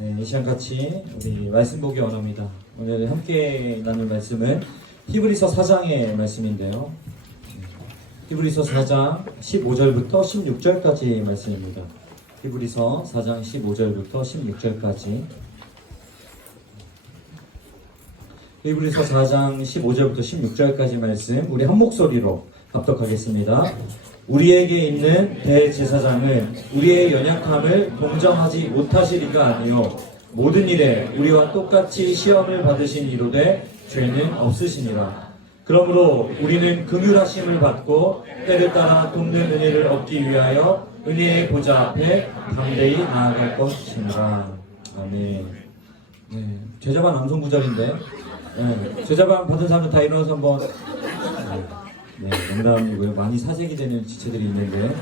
네, 이 시간 같이 우리 말씀 보기 원합니다. 오늘 함께 나눌 말씀은 히브리서 4장의 말씀인데요. 히브리서 4장 15절부터 16절까지 말씀입니다. 히브리서 4장 15절부터 16절까지. 히브리서 4장 15절부터 16절까지 말씀 우리 한 목소리로 합독하겠습니다. 우리에게 있는 대제사장은 우리의 연약함을 동정하지 못하시리가 아니요 모든 일에 우리와 똑같이 시험을 받으신 이로되 죄는 없으시니라. 그러므로 우리는 긍휼하심을 받고 때를 따라 돕는 은혜를 얻기 위하여 은혜의 보좌 앞에 담대히 나아갈 것이니라. 아멘. 네, 제자반 암송 구절인데 제자반 받은 사람은 다 일어나서 한번 네, 농담이고요. 많이 사색이 되는 지체들이 있는데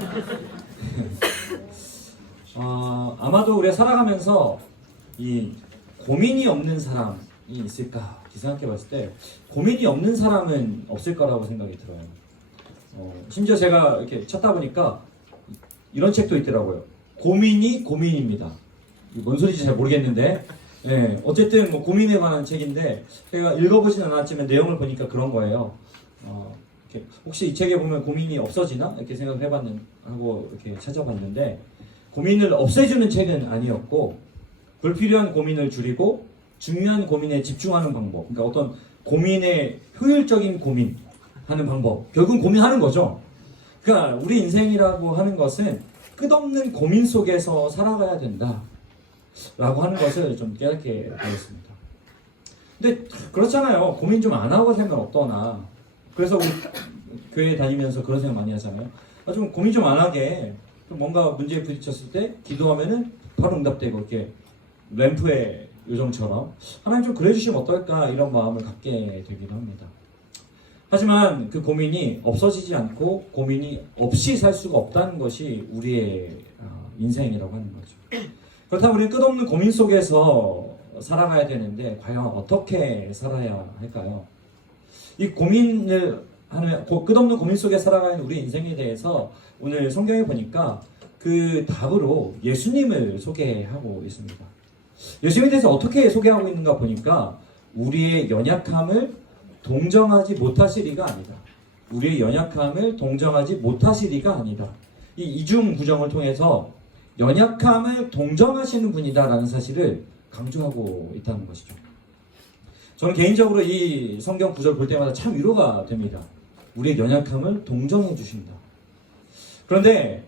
아마도 우리가 살아가면서 이 고민이 없는 사람이 있을까 생각해 봤을 때 고민이 없는 사람은 없을 거라고 생각이 들어요. 심지어 제가 이렇게 찾다 보니까 이런 책도 있더라고요. 고민이 고민입니다. 뭔 소리인지 잘 모르겠는데 네, 어쨌든 뭐 고민에 관한 책인데 제가 읽어보진 않았지만 내용을 보니까 그런 거예요. 혹시 이 책에 보면 고민이 없어지나? 이렇게 생각을 하고 이렇게 찾아봤는데 고민을 없애주는 책은 아니었고 불필요한 고민을 줄이고 중요한 고민에 집중하는 방법, 그러니까 어떤 고민의 효율적인 고민하는 방법, 결국은 고민하는 거죠. 그러니까 우리 인생이라고 하는 것은 끝없는 고민 속에서 살아가야 된다 라고 하는 것을 좀 깨닫게 되었습니다. 근데 그렇잖아요. 고민 좀 안 하고 살면 어떠나. 그래서 우리 교회 다니면서 그런 생각 많이 하잖아요. 좀 고민 좀 안 하게 좀 뭔가 문제에 부딪혔을 때 기도하면은 바로 응답되고 이렇게 램프의 요정처럼 하나님 좀 그래주시면 어떨까 이런 마음을 갖게 되기도 합니다. 하지만 그 고민이 없어지지 않고 고민이 없이 살 수가 없다는 것이 우리의 인생이라고 하는 거죠. 그렇다면 우리는 끝없는 고민 속에서 살아가야 되는데 과연 어떻게 살아야 할까요? 이 고민을 하는 끝없는 고민 속에 살아가는 우리 인생에 대해서 오늘 성경에 보니까 그 답으로 예수님을 소개하고 있습니다. 예수님에 대해서 어떻게 소개하고 있는가 보니까 우리의 연약함을 동정하지 못하시리가 아니다. 우리의 연약함을 동정하지 못하시리가 아니다. 이 이중 구정을 통해서 연약함을 동정하시는 분이다라는 사실을 강조하고 있다는 것이죠. 저는 개인적으로 이 성경 구절 볼 때마다 참 위로가 됩니다. 우리의 연약함을 동정해 주신다. 그런데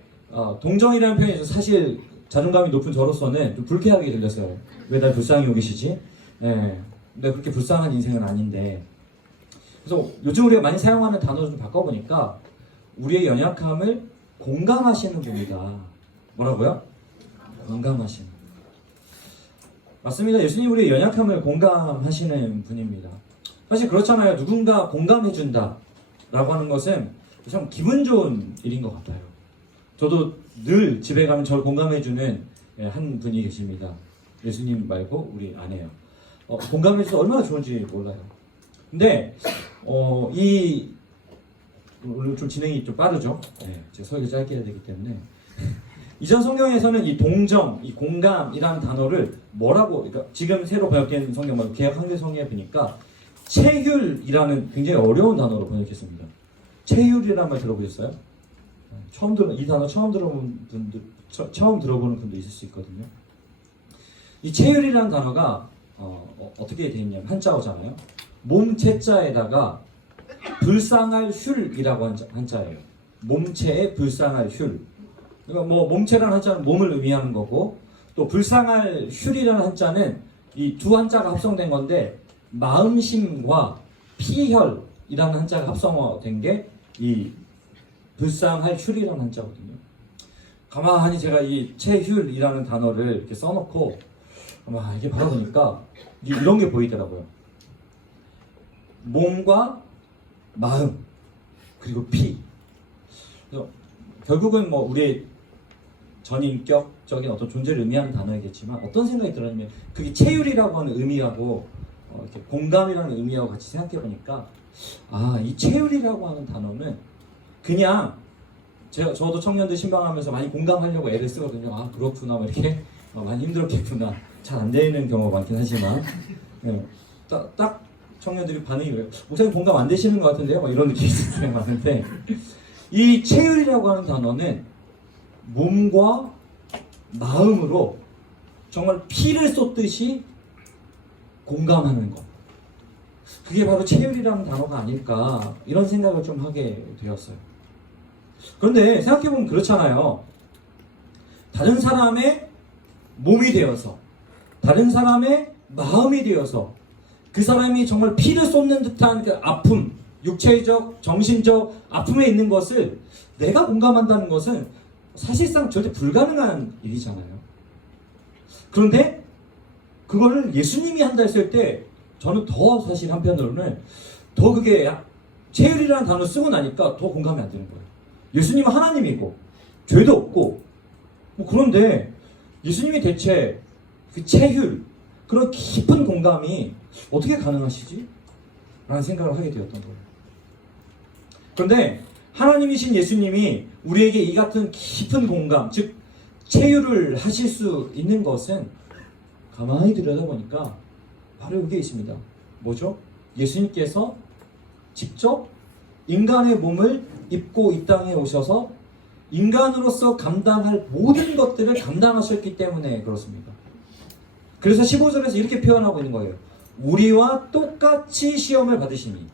동정이라는 표현이 사실 자존감이 높은 저로서는 좀 불쾌하게 들렸어요. 왜 날 불쌍히 여기시지? 네, 내가 그렇게 불쌍한 인생은 아닌데. 그래서 요즘 우리가 많이 사용하는 단어를 좀 바꿔보니까 우리의 연약함을 공감하시는 분이다. 뭐라고요? 공감하시는. 맞습니다. 예수님 우리의 연약함을 공감하시는 분입니다. 사실 그렇잖아요. 누군가 공감해준다 라고 하는 것은 참 기분 좋은 일인 것 같아요. 저도 늘 집에 가면 저를 공감해주는 한 분이 계십니다. 예수님 말고 우리 아내요. 공감해줘서 얼마나 좋은지 몰라요. 근데 오늘 좀 진행이 좀 빠르죠. 네, 제가 설교 짧게 해야 되기 때문에 이전 성경에서는 이 동정, 이 공감이라는 단어를 뭐라고, 그러니까 지금 새로 번역된 성경, 개역 한글성에 보니까 체휼이라는 굉장히 어려운 단어로 번역했습니다. 체휼이라는 말 들어보셨어요? 이 단어 처음 들어보는 분도 있을 수 있거든요. 이 체휼이라는 단어가 어떻게 되어 있냐면 한자어잖아요. 몸체자에다가 불쌍할 휼이라고 한자예요. 몸체에 불쌍할 휼. 그러니까 몸체라는 한자는 몸을 의미하는 거고 또 불쌍할 휼이라는 한자는 이 두 한자가 합성된 건데 마음심과 피혈이라는 한자가 합성된 게 이 불쌍할 휼이라는 한자거든요. 가만히 제가 이 체휼이라는 단어를 이렇게 써놓고 이게 바라보니까 이런 게 보이더라고요. 몸과 마음 그리고 피. 그래서 결국은 우리의 전인격적인 어떤 존재를 의미하는 단어이겠지만 어떤 생각이 들었냐면 그게 체휼이라고 하는 의미하고 이렇게 공감이라는 의미하고 같이 생각해 보니까 이 체휼이라고 하는 단어는 그냥 저도 청년들 신방하면서 많이 공감하려고 애를 쓰거든요. 그렇구나 이렇게 많이 힘들었겠구나 잘 안 되는 경우가 많긴 하지만 네, 딱 청년들이 반응이 왜 목사님 공감 안 되시는 것 같은데요? 막 이런 느낌이 드는 게 많은데 이 체휼이라고 하는 단어는 몸과 마음으로 정말 피를 쏟듯이 공감하는 것. 그게 바로 체휼이라는 단어가 아닐까 이런 생각을 좀 하게 되었어요. 그런데 생각해보면 그렇잖아요. 다른 사람의 몸이 되어서 다른 사람의 마음이 되어서 그 사람이 정말 피를 쏟는 듯한 그 아픔, 육체적, 정신적 아픔에 있는 것을 내가 공감한다는 것은 사실상 절대 불가능한 일이잖아요. 그런데 그거를 예수님이 한다 했을 때 저는 더 사실 한편으로는 더 그게 체휼이라는 단어 쓰고 나니까 더 공감이 안 되는 거예요. 예수님은 하나님이고 죄도 없고 그런데 예수님이 대체 그 체휼 그런 깊은 공감이 어떻게 가능하시지? 라는 생각을 하게 되었던 거예요. 그런데 하나님이신 예수님이 우리에게 이 같은 깊은 공감, 즉 체휼을 하실 수 있는 것은 가만히 들여다보니까 바로 여기에 있습니다. 뭐죠? 예수님께서 직접 인간의 몸을 입고 이 땅에 오셔서 인간으로서 감당할 모든 것들을 감당하셨기 때문에 그렇습니다. 그래서 15절에서 이렇게 표현하고 있는 거예요. 우리와 똑같이 시험을 받으시니.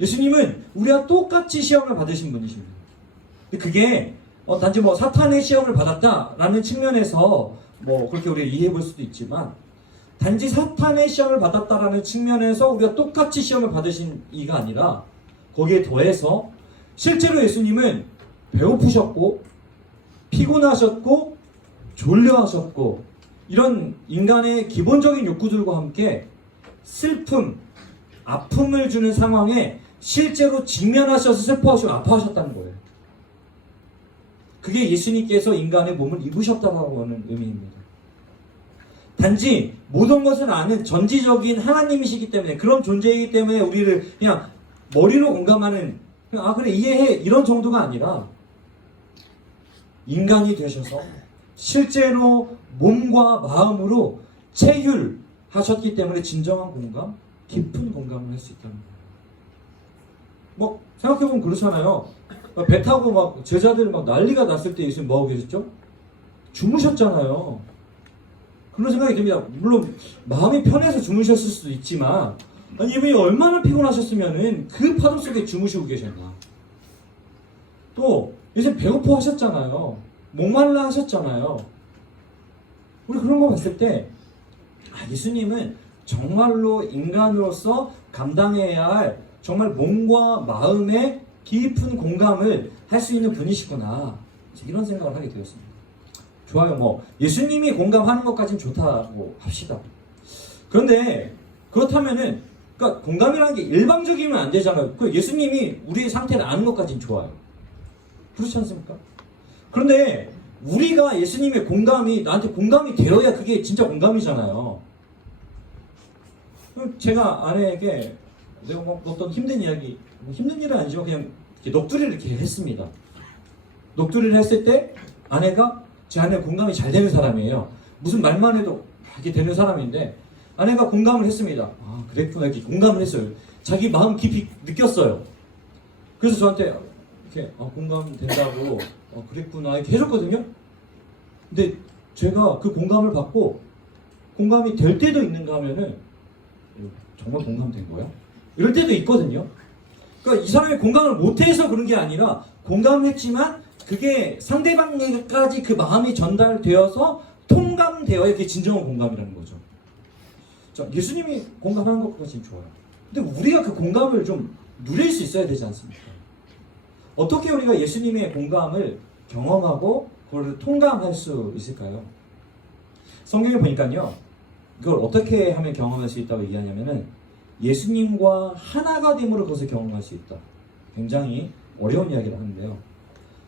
예수님은 우리와 똑같이 시험을 받으신 분이십니다. 그게 단지 사탄의 시험을 받았다라는 측면에서 그렇게 우리가 이해해 볼 수도 있지만 단지 사탄의 시험을 받았다라는 측면에서 우리가 똑같이 시험을 받으신 이가 아니라 거기에 더해서 실제로 예수님은 배고프셨고 피곤하셨고 졸려하셨고 이런 인간의 기본적인 욕구들과 함께 슬픔, 아픔을 주는 상황에 실제로 직면하셔서 슬퍼하시고 아파하셨다는 거예요. 그게 예수님께서 인간의 몸을 입으셨다고 하는 의미입니다. 단지 모든 것을 아는 전지적인 하나님이시기 때문에 그런 존재이기 때문에 우리를 그냥 머리로 공감하는 그래 이해해 이런 정도가 아니라 인간이 되셔서 실제로 몸과 마음으로 체휼하셨기 때문에 진정한 공감, 깊은 공감을 할 수 있다는 거예요. 생각해보면 그렇잖아요. 배 타고 제자들 난리가 났을 때 예수님 뭐하고 계셨죠? 주무셨잖아요. 그런 생각이 듭니다. 물론 마음이 편해서 주무셨을 수도 있지만 이분이 얼마나 피곤하셨으면은 그 파도 속에 주무시고 계셨나. 또 예수님 배고파 하셨잖아요. 목말라 하셨잖아요. 우리 그런 거 봤을 때 예수님은 정말로 인간으로서 감당해야 할 정말 몸과 마음의 깊은 공감을 할 수 있는 분이시구나 이런 생각을 하게 되었습니다. 좋아요. 예수님이 공감하는 것까지는 좋다고 합시다. 그런데 그렇다면은 그러니까 공감이라는 게 일방적이면 안 되잖아요. 예수님이 우리의 상태를 아는 것까지는 좋아요. 그렇지 않습니까? 그런데 우리가 예수님의 공감이 나한테 공감이 되어야 그게 진짜 공감이잖아요. 제가 아내에게 내가 어떤 힘든 이야기, 힘든 일은 아니지만 그냥 이렇게 넋두리를 이렇게 했습니다. 넋두리를 했을 때 아내가 제 아내가 공감이 잘 되는 사람이에요. 무슨 말만 해도 이렇게 되는 사람인데 아내가 공감을 했습니다. 그랬구나 이렇게 공감을 했어요. 자기 마음 깊이 느꼈어요. 그래서 저한테 이렇게 공감된다고 그랬구나 이렇게 해줬거든요. 근데 제가 그 공감을 받고 공감이 될 때도 있는가 하면은 정말 공감된 거야? 이럴 때도 있거든요. 그러니까 이 사람이 공감을 못해서 그런 게 아니라 공감했지만 그게 상대방에게까지 그 마음이 전달되어서 통감되어야 그게 진정한 공감이라는 거죠. 자, 예수님이 공감하는 것까지는 좋아요. 근데 우리가 그 공감을 좀 누릴 수 있어야 되지 않습니까? 어떻게 우리가 예수님의 공감을 경험하고 그걸 통감할 수 있을까요? 성경에 보니까요. 그걸 어떻게 하면 경험할 수 있다고 얘기하냐면은 예수님과 하나가 됨으로 그것을 경험할 수 있다. 굉장히 어려운 이야기를 하는데요.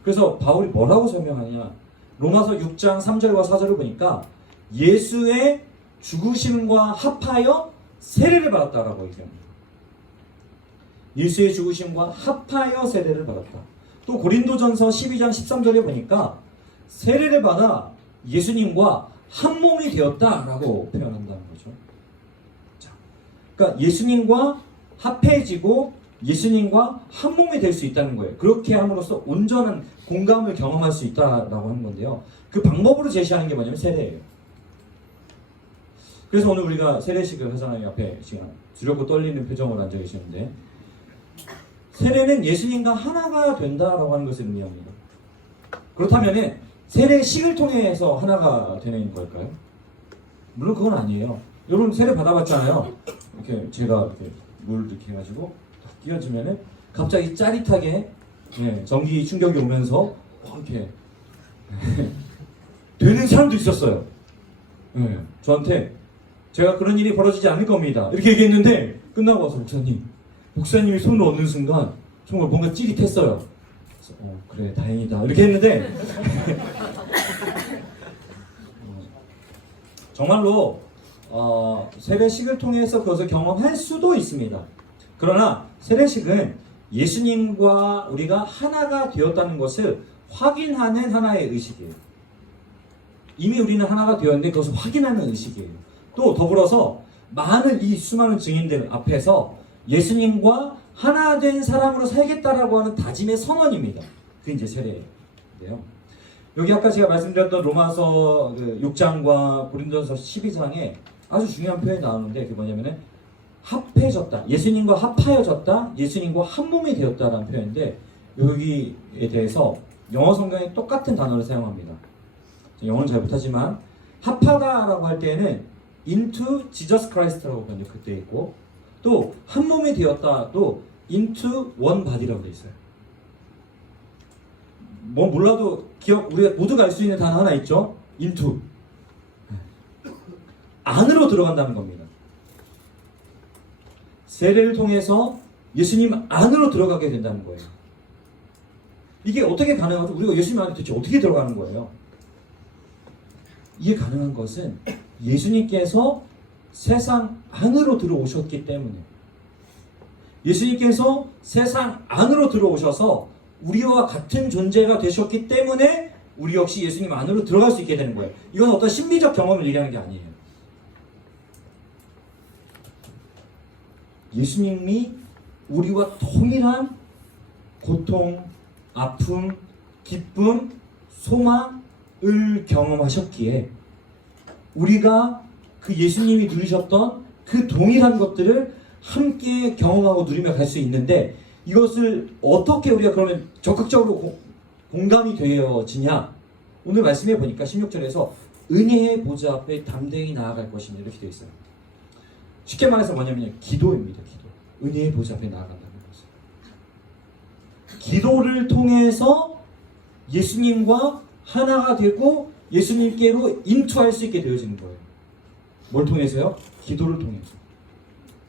그래서 바울이 뭐라고 설명하냐? 로마서 6장 3절과 4절을 보니까 예수의 죽으심과 합하여 세례를 받았다라고 얘기합니다. 예수의 죽으심과 합하여 세례를 받았다. 또 고린도전서 12장 13절에 보니까 세례를 받아 예수님과 한 몸이 되었다라고 표현한다는 거죠. 자, 그러니까 예수님과 합해지고 예수님과 한 몸이 될 수 있다는 거예요. 그렇게 함으로써 온전한 공감을 경험할 수 있다라고 하는 건데요. 그 방법으로 제시하는 게 뭐냐면 세례예요. 그래서 오늘 우리가 세례식을 하잖아요. 앞에 지금 두렵고 떨리는 표정으로 앉아 계시는데, 세례는 예수님과 하나가 된다라고 하는 것을 의미합니다. 그렇다면 세례식을 통해서 하나가 되는 걸까요? 물론 그건 아니에요. 여러분 세례 받아봤잖아요. 이렇게 제가 이렇게 물 이렇게 해가지고 딱 끼워주면은 갑자기 짜릿하게 전기 충격이 오면서 이렇게 되는 사람도 있었어요. 저한테 제가 그런 일이 벌어지지 않을 겁니다 이렇게 얘기했는데, 끝나고 와서 목사님이 손을 얹는 순간 정말 뭔가 찌릿했어요. 그래서 그래 다행이다 이렇게 했는데 정말로 세례식을 통해서 그것을 경험할 수도 있습니다. 그러나 세례식은 예수님과 우리가 하나가 되었다는 것을 확인하는 하나의 의식이에요. 이미 우리는 하나가 되었는데 그것을 확인하는 의식이에요. 또 더불어서 이 수많은 증인들 앞에서 예수님과 하나 된 사람으로 살겠다라고 하는 다짐의 선언입니다. 그게 이제 세례인데요. 여기 아까 제가 말씀드렸던 로마서 6장과 고린도서 12장에 아주 중요한 표현이 나오는데, 그게 뭐냐면은 합해졌다, 예수님과 합하여졌다, 예수님과 한 몸이 되었다라는 표현인데, 여기에 대해서 영어 성경에 똑같은 단어를 사용합니다. 영어는 잘 못하지만 합하다라고 할 때에는 into Jesus Christ라고 번역 그때 있고, 또 한 몸이 되었다도 into one body라고 돼 있어요. 뭐 몰라도 우리가 모두가 알 수 있는 단어 하나 있죠? into. 안으로 들어간다는 겁니다. 세례를 통해서 예수님 안으로 들어가게 된다는 거예요. 이게 어떻게 가능하죠? 우리가 예수님 안에 도대체 어떻게 들어가는 거예요? 이게 가능한 것은 예수님께서 세상 안으로 들어오셨기 때문에, 예수님께서 세상 안으로 들어오셔서 우리와 같은 존재가 되셨기 때문에 우리 역시 예수님 안으로 들어갈 수 있게 되는 거예요. 이건 어떤 심리적 경험을 얘기하는 게 아니에요. 예수님이 우리와 동일한 고통, 아픔, 기쁨, 소망을 경험하셨기에 우리가 그 예수님이 누리셨던 그 동일한 것들을 함께 경험하고 누리며 갈 수 있는데, 이것을 어떻게 우리가 그러면 적극적으로 공감이 되어지냐? 오늘 말씀해 보니까 16절에서 은혜의 보좌 앞에 담대히 나아갈 것이며 이렇게 되어 있어요. 쉽게 말해서 뭐냐면 기도입니다. 기도. 은혜의 보좌 앞에 나아간다는 것은 기도를 통해서 예수님과 하나가 되고 예수님께로 인투할 수 있게 되어지는 거예요. 뭘 통해서요? 기도를 통해서.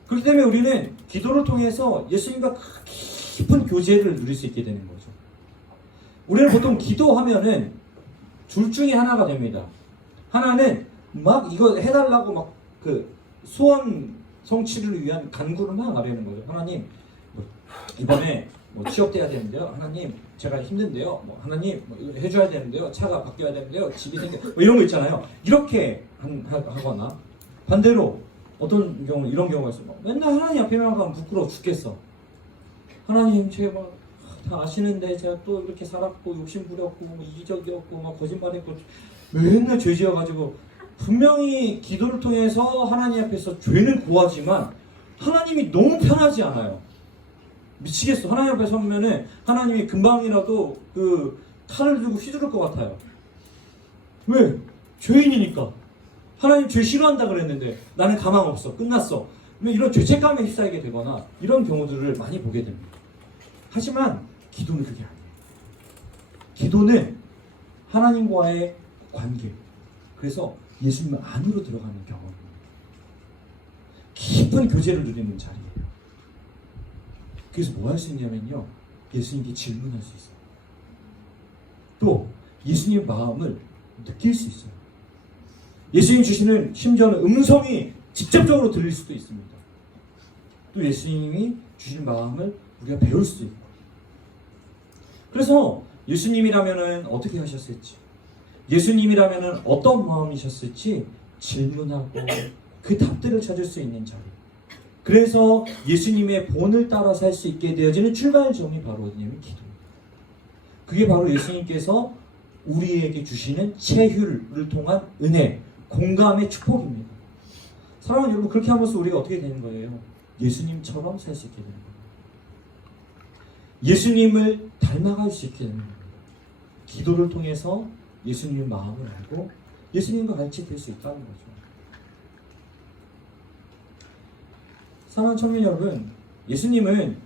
그렇기 때문에 우리는 기도를 통해서 예수님과 깊은 교제를 누릴 수 있게 되는 거죠. 우리는 보통 기도하면은 둘 중에 하나가 됩니다. 하나는 막 이거 해달라고 막 그 소원 성취를 위한 간구를 막 하려는 거죠. 하나님, 이번에 취업돼야 되는데요. 하나님, 제가 힘든데요. 하나님, 이거 해줘야 되는데요. 차가 바뀌어야 되는데요. 집이 이런 거 있잖아요. 이렇게 하거나, 반대로 어떤 경우 이런 경우가 있어요. 맨날 하나님 앞에만 가면 부끄러워 죽겠어. 하나님, 제가 다 아시는데 제가 또 이렇게 살았고 욕심 부렸고 이기적이었고 막 거짓말했고 맨날 죄 지어가지고, 분명히 기도를 통해서 하나님 앞에서 죄는 고하지만 하나님이 너무 편하지 않아요. 미치겠어. 하나님 앞에 서면은 하나님이 금방이라도 그 칼을 들고 휘두를 것 같아요. 왜? 죄인이니까. 하나님 죄 싫어한다 그랬는데 나는 가망 없어. 끝났어. 이런 죄책감에 휩싸이게 되거나 이런 경우들을 많이 보게 됩니다. 하지만 기도는 그게 아니에요. 기도는 하나님과의 관계. 그래서 예수님 안으로 들어가는 경험입니다. 깊은 교제를 누리는 자리예요. 그래서 뭐 할 수 있냐면요, 예수님께 질문할 수 있어요. 또 예수님의 마음을 느낄 수 있어요. 예수님 주시는 심지어는 음성이 직접적으로 들릴 수도 있습니다. 또 예수님이 주신 마음을 우리가 배울 수도 있고. 그래서 예수님이라면은 어떻게 하셨을지, 예수님이라면 어떤 마음이셨을지 질문하고 그 답들을 찾을 수 있는 자리. 그래서 예수님의 본을 따라 살 수 있게 되어지는 출발점이 바로 어디냐면 기도입니다. 그게 바로 예수님께서 우리에게 주시는 체휼을 통한 은혜, 공감의 축복입니다. 사랑하는 여러분, 그렇게 하면서 우리가 어떻게 되는 거예요? 예수님처럼 살 수 있게 되는 거예요. 예수님을 닮아갈 수 있게 되는 거예요. 기도를 통해서 예수님의 마음을 알고 예수님과 같이 될 수 있다는 거죠. 사랑하는 청년 여러분, 예수님은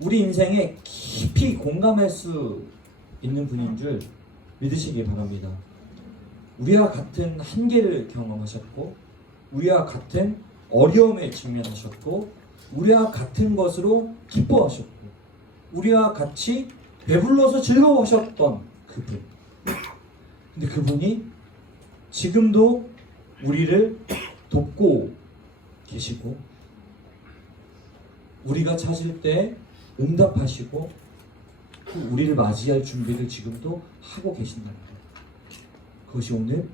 우리 인생에 깊이 공감할 수 있는 분인 줄 믿으시기 바랍니다. 우리와 같은 한계를 경험하셨고, 우리와 같은 어려움에 직면하셨고, 우리와 같은 것으로 기뻐하셨고, 우리와 같이 배불러서 즐거워하셨던 그분. 근데 그분이 지금도 우리를 돕고 계시고, 우리가 찾을 때 응답하시고, 우리를 맞이할 준비를 지금도 하고 계신다는 것. 그것이 오늘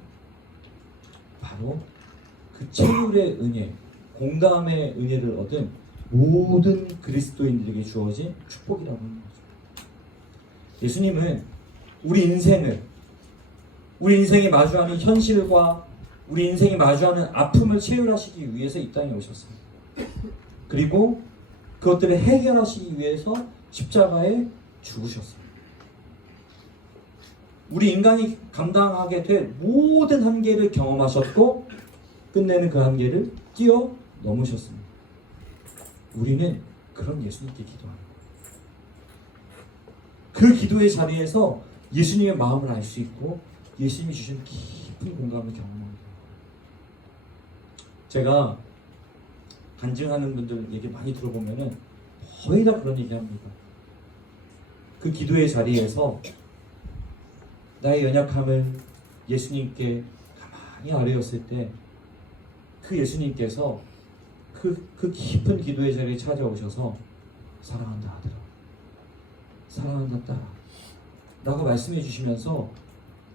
바로 그 체휼의 은혜, 공감의 은혜를 얻은 모든 그리스도인들에게 주어진 축복이라고 하는 거죠. 예수님은 우리 인생이 마주하는 현실과 우리 인생이 마주하는 아픔을 체휼하시기 위해서 이 땅에 오셨습니다. 그리고 그것들을 해결하시기 위해서 십자가에 죽으셨습니다. 우리 인간이 감당하게 될 모든 한계를 경험하셨고, 끝내는 그 한계를 뛰어넘으셨습니다. 우리는 그런 예수님께 기도합니다. 그 기도의 자리에서 예수님의 마음을 알 수 있고 예수님이 주시는 깊은 공감을 경험합니다. 제가 간증하는 분들 얘기 많이 들어보면은 거의 다 그런 얘기 합니다. 그 기도의 자리에서 나의 연약함을 예수님께 가만히 아뢰었을 때 그 예수님께서 그 깊은 기도의 자리에 찾아오셔서 사랑한다 아들아, 사랑한다 딸아 라고 말씀해 주시면서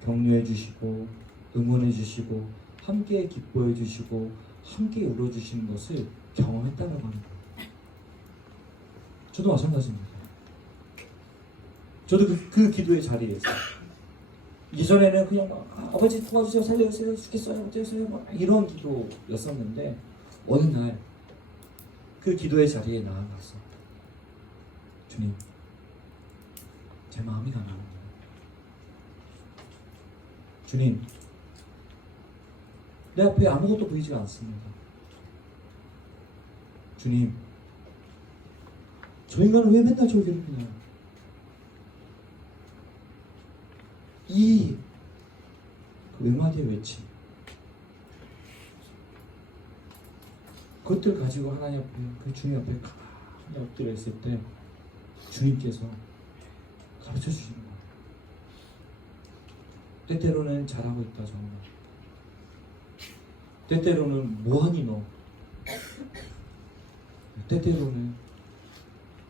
격려해 주시고 응원해 주시고 함께 기뻐해 주시고 함께 울어 주시는 것을 경험했다고 하는 거예요. 저도 마찬가지입니다. 저도 그 기도의 자리에서 이전에는 그냥 막 아버지 도와주세요, 살려주세요, 죽겠어요, 어쩌겠어요 막 이런 기도였었는데 어느 날 그 기도의 자리에 나아가서 주님, 제 마음이 가난합니다. 주님, 내 앞에 아무것도 보이지가 않습니다. 주님, 저 인간은 왜 맨날 저를 괴롭히나요? 이 외마디의 외침, 그것들 가지고 하나님 앞에, 그 주님 앞에 가만히 엎드려 있을 때 주님께서 가르쳐 주시는 거예요. 때때로는 잘하고 있다 정말, 때때로는 뭐하니 너, 때때로는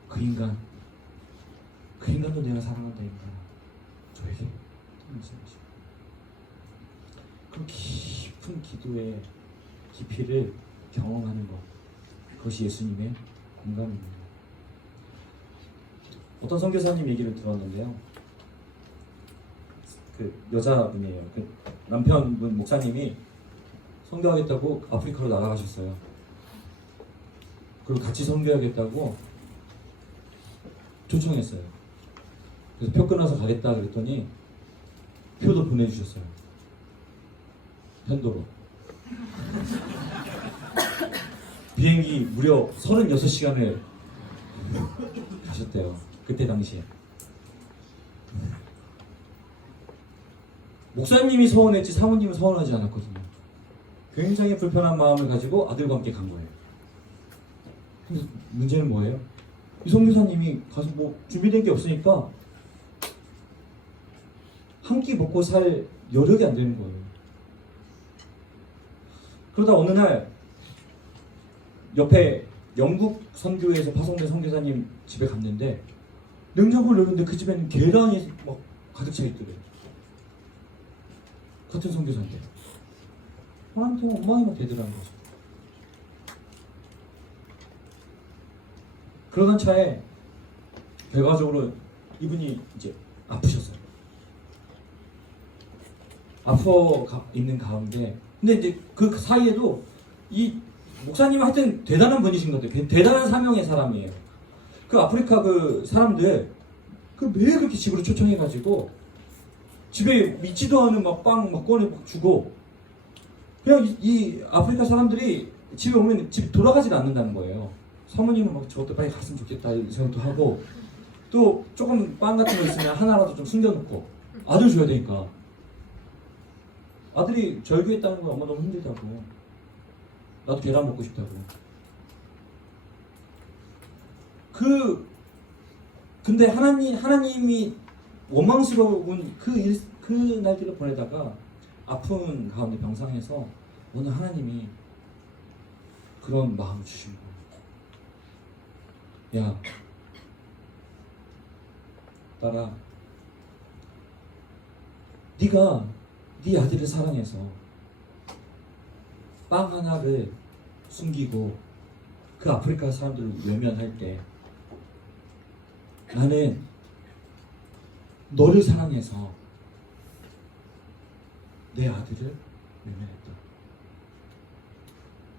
그 인간도 내가 사랑한다 인간아, 저에게 말씀하시고, 그 깊은 기도의 깊이를 경험하는 것, 그것이 예수님의 공감입니다. 어떤 선교사님 얘기를 들었는데요, 그 여자분이에요. 그 남편분 목사님이 선교하겠다고 아프리카로 나가셨어요. 그리고 같이 선교하겠다고 초청했어요. 그래서 표 끊어서 가겠다 그랬더니 표도 보내주셨어요. 현도로. 비행기 무려 36시간을 가셨대요. 그때 당시에. 목사님이 서운했지 사모님은 서운하지 않았거든요. 굉장히 불편한 마음을 가지고 아들과 함께 간 거예요. 근데 문제는 뭐예요? 이 선교사님이 가서 뭐 준비된 게 없으니까 한 끼 먹고 살 여력이 안 되는 거예요. 그러다 어느 날 옆에 영국 선교회에서 파송된 선교사님 집에 갔는데 냉장고를 열었는데 그 집에는 계란이 막 가득 차 있더래요. 같은 선교사인데 하나님한테 엉망이 막 되더라는 거죠. 그러던 차에 결과적으로 이분이 이제 아프셨어요. 아파 있는 가운데 근데 이제 그 사이에도 이 목사님은 하여튼 대단한 분이신 것 같아요. 대단한 사명의 사람이에요. 그 아프리카 그 사람들 그 매일 그렇게 집으로 초청해가지고 집에 믿지도 않은 막 빵 막 꺼내 막 주고 그냥 이 아프리카 사람들이 집에 오면 집 돌아가질 않는다는 거예요. 사모님은 막 저것도 빨리 갔으면 좋겠다 이 생각도 하고 또 조금 빵 같은 거 있으면 하나라도 좀 숨겨놓고 아들 줘야 되니까 아들이 절교했다는 건 엄마 너무 힘들다고 나도 계란 먹고 싶다고 근데 하나님이 원망스러운 그 날들을 보내다가 아픈 가운데 병상에서 오늘 하나님이 그런 마음을 주신 거예요. 야, 딸아, 네가 네 아들을 사랑해서 빵 하나를 숨기고 그 아프리카 사람들을 외면할 때 나는 너를 사랑해서 내 아들을 외면했다.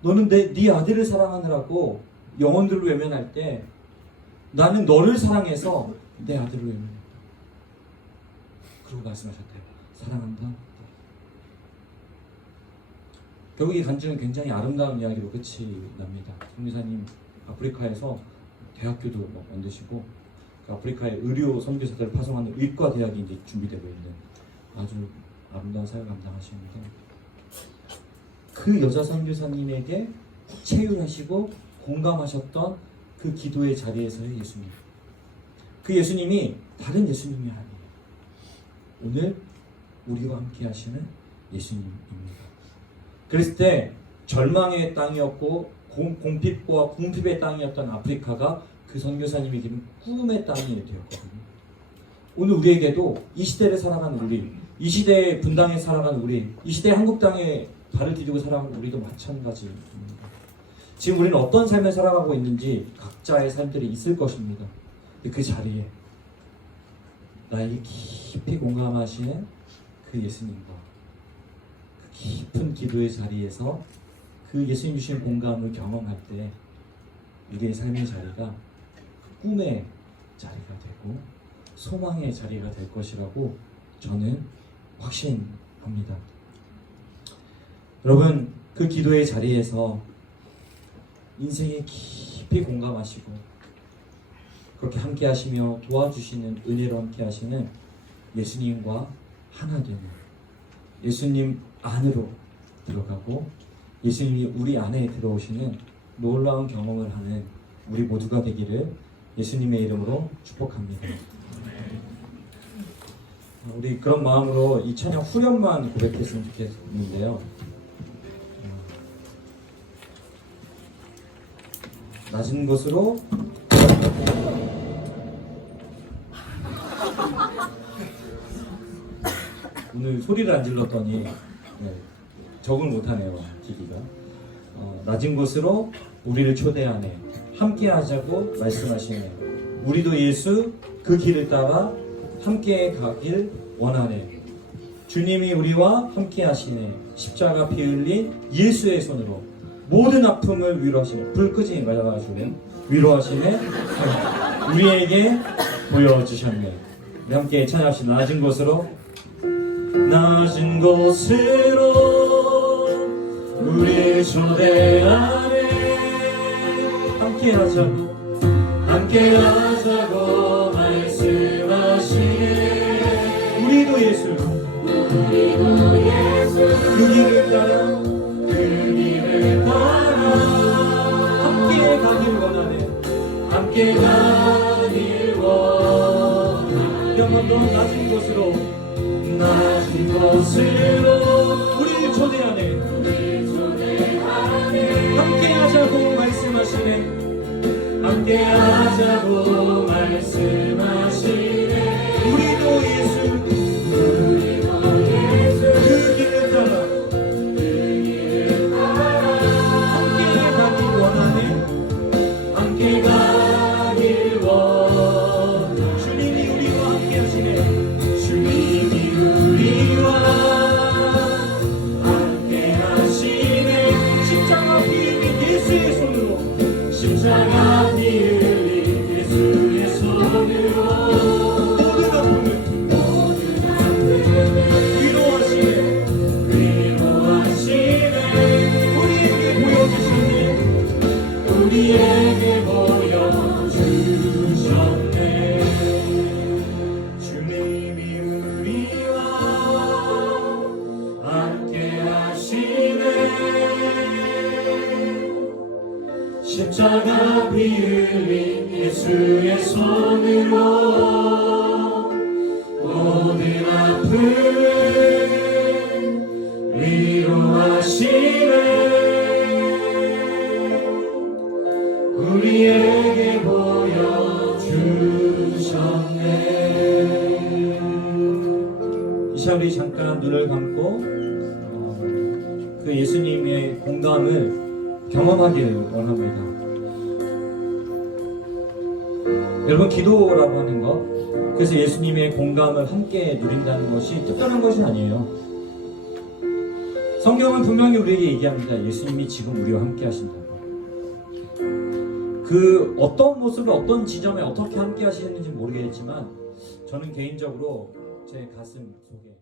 너는 네 아들을 사랑하느라고 영혼들을 외면할 때 나는 너를 사랑해서 내 아들을 외면했다. 그러고 말씀하셨대요. 사랑한다. 결국 이 간증은 굉장히 아름다운 이야기로 끝이 납니다. 선교사님 아프리카에서 대학교도 만드시고 그 아프리카의 의료 선교사들을 파송하는 의과 대학이 이제 준비되고 있는 아주 아름다운 사역을 감당하시는데 그 여자 선교사님에게 체휼하시고 공감하셨던 그 기도의 자리에서의 예수님. 그 예수님이 다른 예수님이 아니에요. 오늘 우리와 함께 하시는 예수님입니다. 그랬을 때 절망의 땅이었고 공핍과 궁핍의 땅이었던 아프리카가 그 선교사님이 기른 꿈의 땅이 되었거든요. 오늘 우리에게도 이 시대를 살아가는 우리, 이 시대의 분당에 살아가는 우리, 이 시대의 한국 땅에 발을 디디고 살아가는 우리도 마찬가지입니다. 지금 우리는 어떤 삶을 살아가고 있는지 각자의 삶들이 있을 것입니다. 그 자리에 나에게 깊이 공감하시는 그 예수님과 그 깊은 기도의 자리에서 그 예수님 주신 공감을 경험할 때 우리의 삶의 자리가 꿈의 자리가 되고 소망의 자리가 될 것이라고 저는 확신합니다. 여러분, 그 기도의 자리에서 인생에 깊이 공감하시고 그렇게 함께 하시며 도와주시는 은혜로 함께 하시는 예수님과 하나 되는 예수님 안으로 들어가고 예수님이 우리 안에 들어오시는 놀라운 경험을 하는 우리 모두가 되기를 예수님의 이름으로 축복합니다. 우리 그런 마음으로 이 찬양 후렴만 고백했으면 좋겠는데요. 낮은 곳으로 오늘 소리를 안 질렀더니 적응을 못하네요, 기기가. 낮은 곳으로 우리를 초대하네. 함께 하자고 말씀하시네. 우리도 예수 그 길을 따라 함께 가길 원하네. 주님이 우리와 함께 하시네. 십자가 피 흘린 예수의 손으로 모든 아픔을 위로하시네. 불 끄지 말아주는 위로하시네. 우리에게 보여주셨네. 우리 함께 찬양합시다. 낮은 곳으로 낮은 곳으로 우리를 초대하네. 함께 하자고 말씀하시네. 우리도 예수 그 길을 따라 함께 가길 원하네. 함께 가길 원하네. 한번더 낮은 곳으로 우리를 초대하네. 함께 하자고 말씀하시네. 함께 하자고 말씀하시네. 우리도 예수 그 길을 잠깐 눈을 감고 그 예수님의 공감을 경험하길 원합니다. 여러분, 기도라고 하는 것, 그래서 예수님의 공감을 함께 누린다는 것이 특별한 것이 아니에요. 성경은 분명히 우리에게 얘기합니다. 예수님이 지금 우리와 함께 하신다고. 그 어떤 모습을 어떤 지점에 어떻게 함께 하시는지 모르겠지만 저는 개인적으로 제 가슴 속에